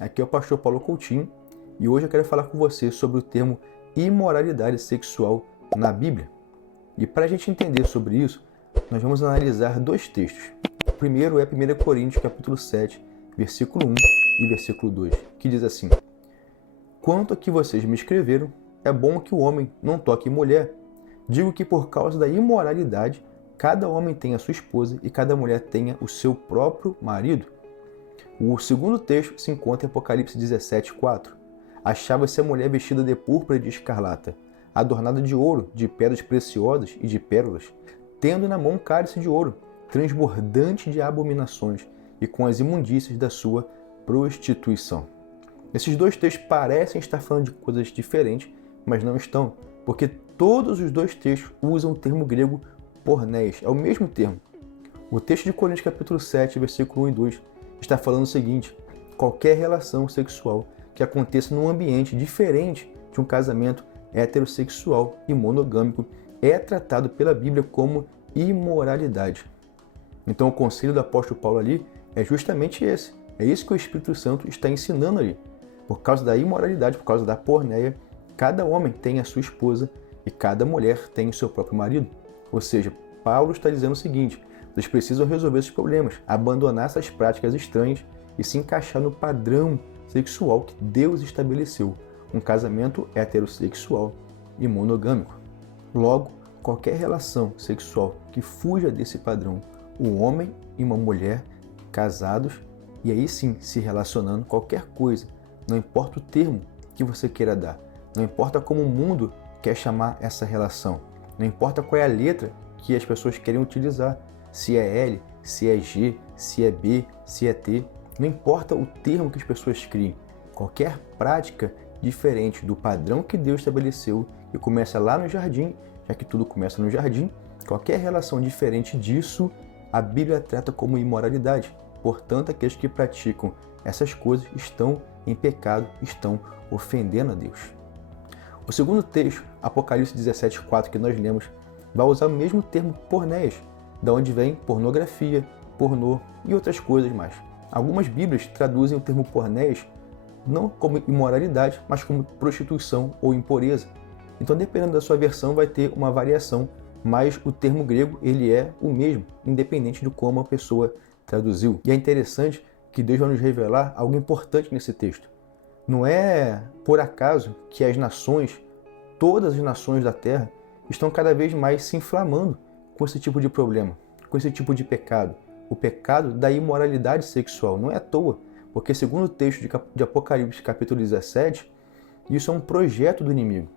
Aqui é o pastor Paulo Coutinho e hoje eu quero falar com você sobre o termo imoralidade sexual na Bíblia. E para a gente entender sobre isso, nós vamos analisar dois textos. O primeiro é 1 Coríntios capítulo 7, versículo 1 e versículo 2, que diz assim: Quanto a que vocês me escreveram, é bom que o homem não toque mulher. Digo que por causa da imoralidade, cada homem tenha sua esposa e cada mulher tenha o seu próprio marido. O segundo texto se encontra em Apocalipse 17, 4. Achava-se a mulher vestida de púrpura e de escarlata, adornada de ouro, de pedras preciosas e de pérolas, tendo na mão um cálice de ouro, transbordante de abominações e com as imundícias da sua prostituição. Esses dois textos parecem estar falando de coisas diferentes, mas não estão, porque todos os dois textos usam o termo grego porneias, é o mesmo termo. O texto de Coríntios capítulo 7, versículo 1 e 2, está falando o seguinte: qualquer relação sexual que aconteça num ambiente diferente de um casamento heterossexual e monogâmico é tratado pela Bíblia como imoralidade. Então o conselho do apóstolo Paulo ali é justamente esse. É isso que o Espírito Santo está ensinando ali. Por causa da imoralidade, por causa da porneia, cada homem tem a sua esposa e cada mulher tem o seu próprio marido. Ou seja, Paulo está dizendo o seguinte: vocês precisam resolver esses problemas, abandonar essas práticas estranhas e se encaixar no padrão sexual que Deus estabeleceu, um casamento heterossexual e monogâmico. Logo, qualquer relação sexual que fuja desse padrão, um homem e uma mulher casados, e aí sim se relacionando, qualquer coisa, não importa o termo que você queira dar, não importa como o mundo quer chamar essa relação, não importa qual é a letra que as pessoas querem utilizar, se é L, se é G, se é B, se é T, não importa o termo que as pessoas criem, qualquer prática diferente do padrão que Deus estabeleceu e começa lá no jardim, já que tudo começa no jardim, qualquer relação diferente disso, a Bíblia trata como imoralidade. Portanto, aqueles que praticam essas coisas estão em pecado, estão ofendendo a Deus. O segundo texto, Apocalipse 17, 4, que nós lemos, vai usar o mesmo termo porneias, da onde vem pornografia, pornô e outras coisas mais. Algumas Bíblias traduzem o termo porneias não como imoralidade, mas como prostituição ou impureza. Então, dependendo da sua versão, vai ter uma variação, mas o termo grego ele é o mesmo, independente de como a pessoa traduziu. E é interessante que Deus vai nos revelar algo importante nesse texto. Não é por acaso que as nações, todas as nações da terra, estão cada vez mais se inflamando com esse tipo de problema, com esse tipo de pecado. O pecado da imoralidade sexual. Não é à toa, porque segundo o texto de Apocalipse capítulo 17, isso é um projeto do inimigo.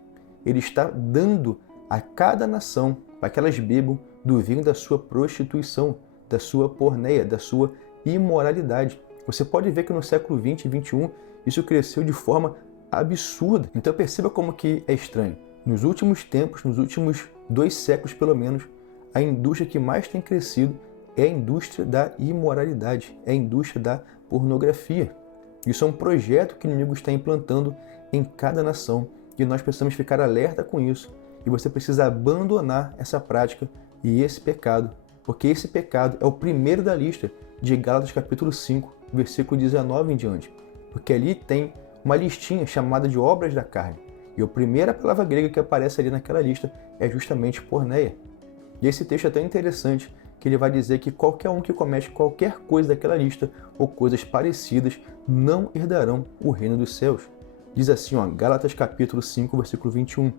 Ele está dando a cada nação para que elas bebam do vinho da sua prostituição, da sua porneia, da sua imoralidade. Você pode ver que no século 20 e 21 isso cresceu de forma absurda. Então perceba como que é estranho. Nos últimos tempos, nos últimos 2 séculos pelo menos, a indústria que mais tem crescido é a indústria da imoralidade, é a indústria da pornografia. Isso é um projeto que o inimigo está implantando em cada nação e nós precisamos ficar alerta com isso. E você precisa abandonar essa prática e esse pecado, porque esse pecado é o primeiro da lista de Gálatas capítulo 5, versículo 19 em diante. Porque ali tem uma listinha chamada de obras da carne. E a primeira palavra grega que aparece ali naquela lista é justamente porneia. E esse texto é tão interessante que ele vai dizer que qualquer um que comete qualquer coisa daquela lista ou coisas parecidas não herdarão o reino dos céus. Diz assim, Gálatas capítulo 5, versículo 21.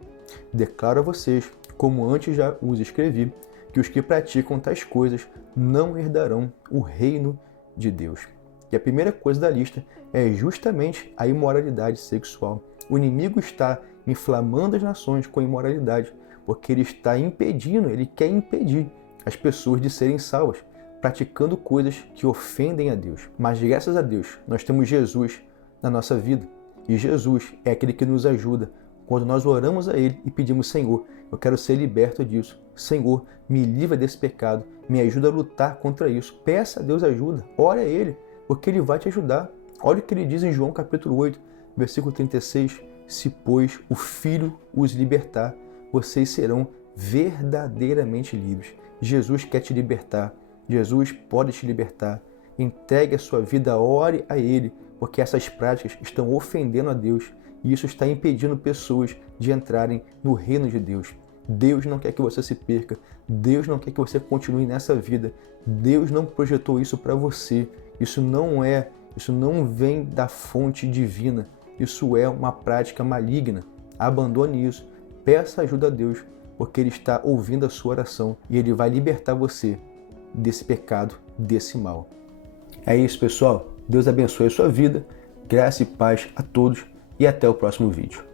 Declaro a vocês, como antes já os escrevi, que os que praticam tais coisas não herdarão o reino de Deus. E a primeira coisa da lista é justamente a imoralidade sexual. O inimigo está inflamando as nações com imoralidade, porque ele está impedindo, ele quer impedir as pessoas de serem salvas, praticando coisas que ofendem a Deus. Mas graças a Deus, nós temos Jesus na nossa vida. E Jesus é aquele que nos ajuda quando nós oramos a Ele e pedimos: Senhor, eu quero ser liberto disso. Senhor, me livra desse pecado, me ajuda a lutar contra isso. Peça a Deus ajuda, ore a Ele, porque Ele vai te ajudar. Olha o que Ele diz em João capítulo 8, versículo 36. Se, pois, o Filho os libertar, vocês serão verdadeiramente livres. Jesus quer te libertar. Jesus pode te libertar. Entregue a sua vida, ore a Ele, porque essas práticas estão ofendendo a Deus e isso está impedindo pessoas de entrarem no reino de Deus. Deus não quer que você se perca, Deus não quer que você continue nessa vida, Deus não projetou isso para você, isso não vem da fonte divina, isso é uma prática maligna. Abandone isso, peça ajuda a Deus, porque Ele está ouvindo a sua oração e Ele vai libertar você desse pecado, desse mal. É isso, pessoal. Deus abençoe a sua vida, graça e paz a todos e até o próximo vídeo.